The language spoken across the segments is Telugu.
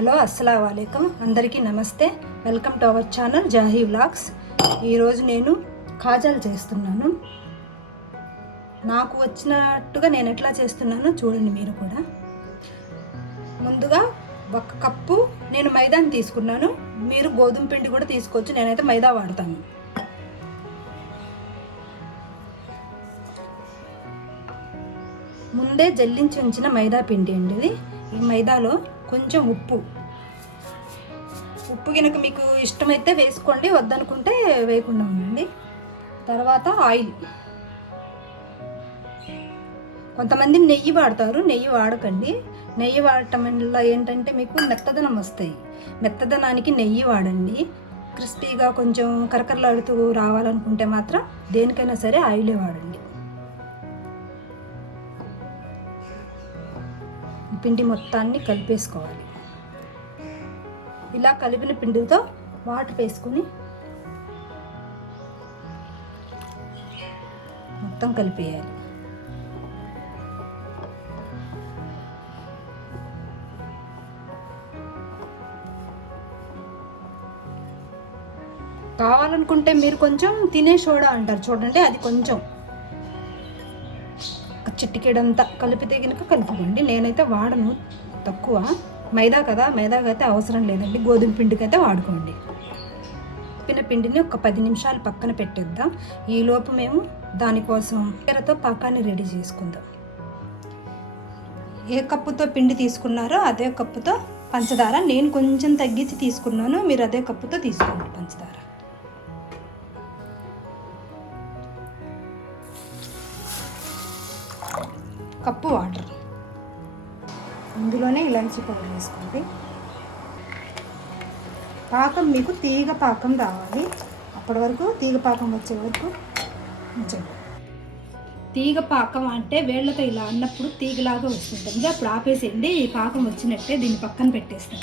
హలో అస్సలాము అలైకుం అందరికీ నమస్తే. Welcome to our channel Jahi vlogs. ఈరోజు నేను కాజాలు చేస్తున్నాను. నాకు వచ్చినట్టుగా నేను ఎట్లా చేస్తున్నానో చూడండి మీరు కూడా. ముందుగా 1 కప్పు నేను మైదాని తీసుకున్నాను. మీరు గోధుమ పిండి కూడా తీసుకోవచ్చు. నేనైతే మైదా వాడతాను. ముందే జల్లించి ఉంచిన మైదా పిండి అండి ఇది. ఈ మైదాలో కొంచెం ఉప్పు కనుక మీకు ఇష్టమైతే వేసుకోండి, వద్దనుకుంటే వేయకుండా ఉండండి. తర్వాత ఆయిల్, కొంతమంది నెయ్యి వాడతారు, నెయ్యి వాడకండి. నెయ్యి వాడటం వల్ల ఏంటంటే మీకు మెత్తదనం వస్తాయి. మెత్తదనానికి నెయ్యి వాడండి. క్రిస్పీగా కొంచెం కరకరలాడుతూ రావాలనుకుంటే మాత్రం దేనికైనా సరే ఆయిలే వాడండి. పిండి మొత్తాన్ని కలిపేసుకోవాలి. ఇలా కలిపిన పిండితో వాటర్ వేసుకుని మొత్తం కలిపేయాలి. కావాలనుకుంటే మీరు కొంచెం తినే సోడా అంటారు చూడండి, అది కొంచెం చిటికెడంతా కలిపితే కనుక కలుపుకోండి. నేనైతే వాడను, తక్కువ. మైదా కదా, మైదాకి అయితే అవసరం లేదండి. గోధుమ పిండికి అయితే వాడుకోండి. పిండిని ఒక 10 నిమిషాలు పక్కన పెట్టేద్దాం. ఈలోపు మేము దానికోసం చక్కెరతో పాకాన్ని రెడీ చేసుకుందాం. ఏ కప్పుతో పిండి తీసుకున్నారో అదే కప్పుతో పంచదార. నేను కొంచెం తగ్గించి తీసుకున్నాను, మీరు అదే కప్పుతో తీసుకోండి పంచదార. కప్పు వాటర్, ఇందులోనే ఇలాంటి పౌడర్ వేసుకోండి. పాకం మీకు తీగ పాకం రావాలి. అప్పటి వరకు తీగ పాకం వచ్చే వరకు ఉంచండి. తీగ పాకం అంటే వేళ్ళతో ఇలా అన్నప్పుడు తీగలాగా వస్తుంటుంది, అప్పుడు ఆపేసేయండి. ఈ పాకం వచ్చినట్టే, దీన్ని పక్కన పెట్టేస్తాం.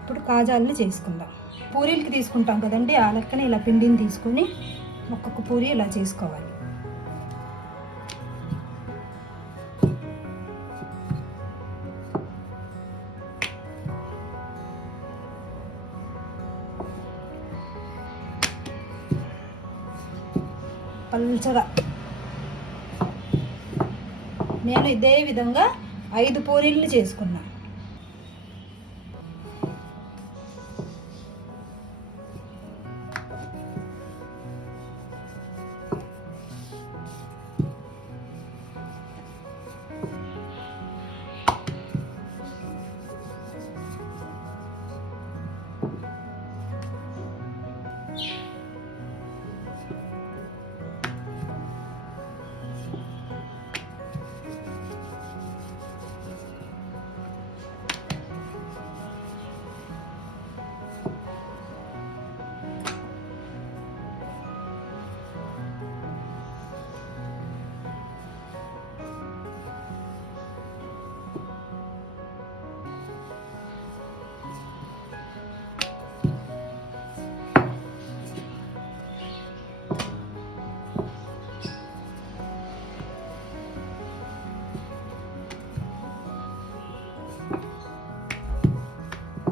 ఇప్పుడు కాజాలని చేసుకుందాం. పూరీలకి తీసుకుంటాం కదండి, ఆ లెక్కన ఇలా పిండిని తీసుకొని ఒక్కొక్క పూరి ఇలా చేసుకోవాలి. పల్చగా నేను ఇదే విధంగా 5 పూరీలను చేసుకున్నాను.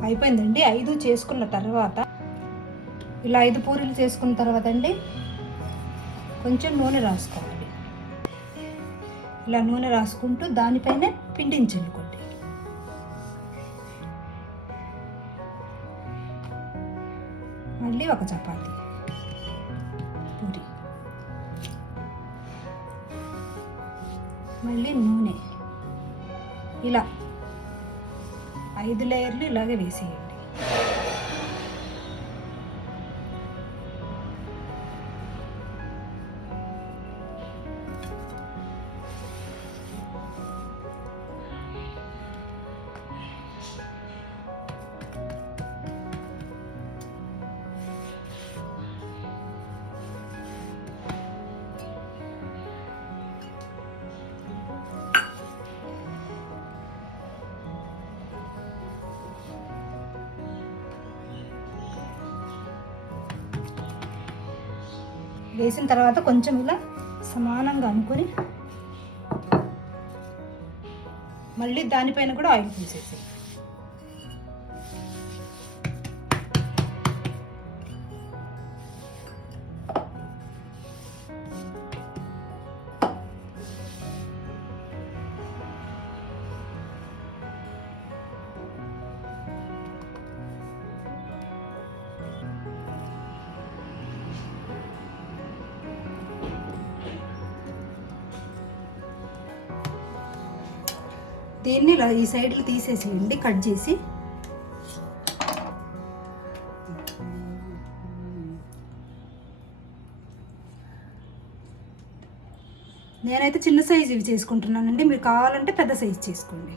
అయిపోయిందండి. 5 చేసుకున్న తర్వాత, ఇలా 5 పూరీలు చేసుకున్న తర్వాత అండి కొంచెం నూనె రాసుకోవాలి. ఇలా నూనె రాసుకుంటూ దానిపైన పిండిని చల్లుకోండి. మళ్ళీ ఒక చపాతీ పూరి, మళ్ళీ నూనె, ఇలా 5 లేయర్లు ఇలాగే వేసేయండి. వేసిన తర్వాత కొంచెం ఇలా సమానంగా అనుకొని మళ్ళీ దానిపైన కూడా ఆయిల్ పూసేసి దీన్ని ఇలా ఈ సైడ్లు తీసేసేయండి, కట్ చేసి. నేనైతే చిన్న సైజు ఇవి చేసుకుంటున్నానండి, మీరు కావాలంటే పెద్ద సైజు చేసుకోండి.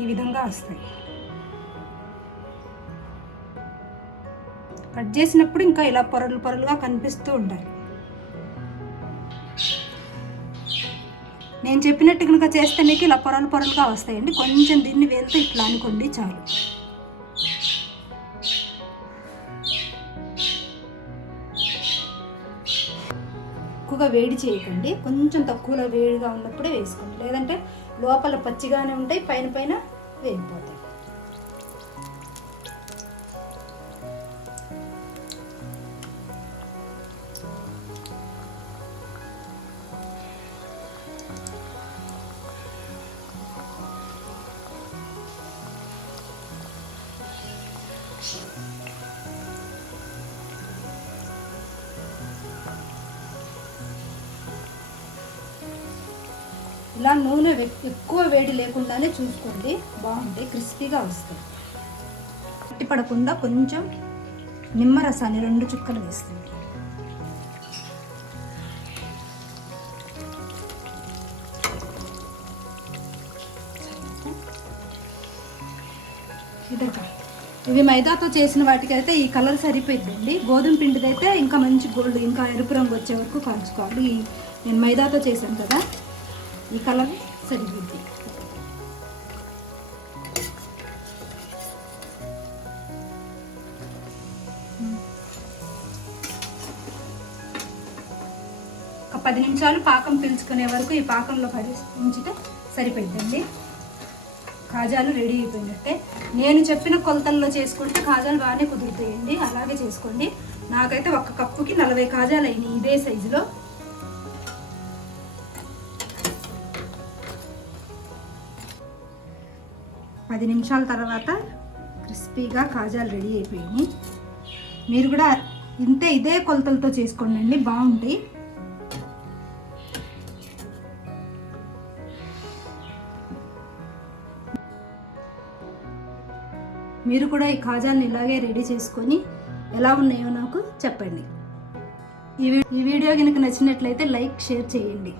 ఈ విధంగా వస్తాయి. కట్ చేసినప్పుడు ఇంకా ఇలా పొరలు పొరలుగా కనిపిస్తూ ఉండాలి. నేను చెప్పినట్టు కనుక చేస్తే మీకు ఇలా పొరలు పొరలుగా వస్తాయండి. కొంచెం దీన్ని వేలుతో ఇట్లా అనుకోండి చాలు. ఎక్కువగా వేడి చేయకండి, కొంచెం తక్కువలో వేడిగా ఉన్నప్పుడే వేసుకోండి, లేదంటే లోపల పచ్చిగానే ఉంటాయి, పైన పైన వేగిపోతాయి. ఇలా నూనె ఎక్కువ వేడి లేకుండానే చూసుకోండి, బాగుంటాయి, క్రిస్పీగా వస్తాయి. గట్టి పడకుండా కొంచెం నిమ్మరసాన్ని 2 చుక్కలు వేస్తుంది. ఇవి మైదాతో చేసిన వాటికైతే ఈ కలర్ సరిపోయిందండి. గోధుమ పిండిదైతే ఇంకా మంచి గోల్డ్, ఇంకా ఎరుపు రంగు వచ్చే వరకు కాల్చుకోవాలి. నేను మైదాతో చేశాను కదా, ఈ కలర్ సరిపోద్ది. ఒక 10 నిమిషాలు పాకం పీల్చుకునే వరకు ఈ పాకంలో ఉంచితే సరిపోద్దండి. కాజాలు రెడీ అయిపోయినట్టే. నేను చెప్పిన కొలతల్లో చేసుకుంటే కాజాలు బాగానే కుదురుతాయండి, అలాగే చేసుకోండి. నాకైతే 1 కప్పుకి 40 కాజాలు అయినాయి ఇదే సైజులో. పది నిమిషాల తర్వాత క్రిస్పీగా కాజాలు రెడీ అయిపోయినాయి. మీరు కూడా ఇదే కొలతలతో చేసుకోండి, బాగుంటాయి. మీరు కూడా ఈ కాజాలను ఇలాగే రెడీ చేసుకొని ఎలా ఉన్నాయో నాకు చెప్పండి. ఈ వీడియో కనుక నచ్చినట్లయితే లైక్, షేర్ చేయండి.